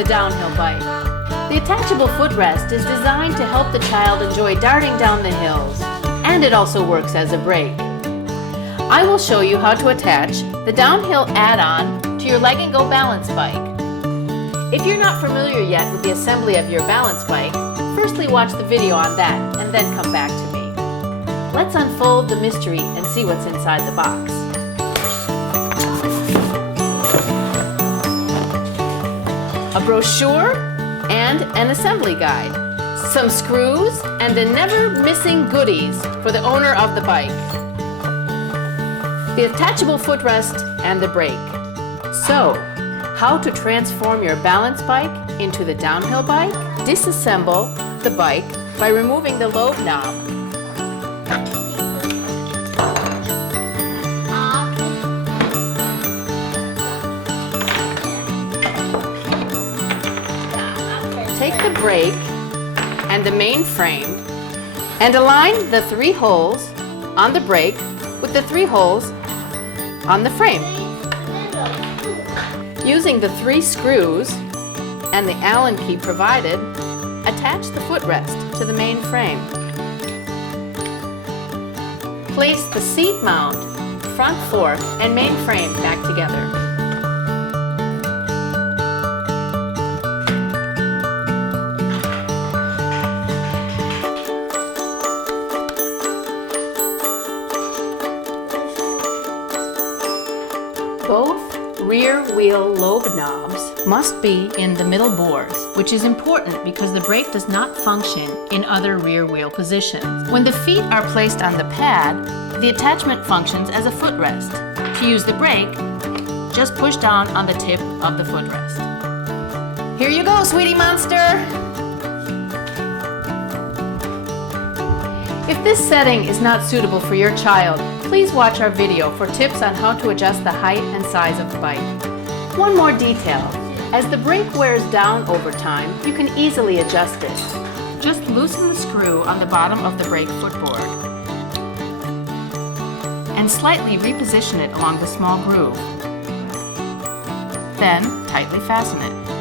the downhill bike. The attachable footrest is designed to help the child enjoy darting down the hills, and it also works as a brake. I will show you how to attach the downhill add-on to your leg-and-go balance bike. If you're not familiar yet with the assembly of your balance bike, firstly watch the video on that and then come back to me. Let's unfold the mystery and see what's inside the box. A brochure and an assembly guide, some screws, and the never-missing goodies for the owner of the bike. The attachable footrest and the brake. So, how to transform your balance bike into the downhill bike? Disassemble the bike by removing the lobe knob. Take the brake and the main frame and align the 3 holes on the brake with the 3 holes on the frame. Using the 3 screws and the Allen key provided, attach the footrest to the main frame. Place the seat mount, front fork, and main frame back together. Both rear wheel lobe knobs must be in the middle bores, which is important because the brake does not function in other rear wheel positions. When the feet are placed on the pad, the attachment functions as a footrest. To use the brake, just push down on the tip of the footrest. Here you go, sweetie monster! If this setting is not suitable for your child, please watch our video for tips on how to adjust the height and size of the bike. One more detail. As the brake wears down over time, you can easily adjust it. Just loosen the screw on the bottom of the brake footboard and slightly reposition it along the small groove. Then tightly fasten it.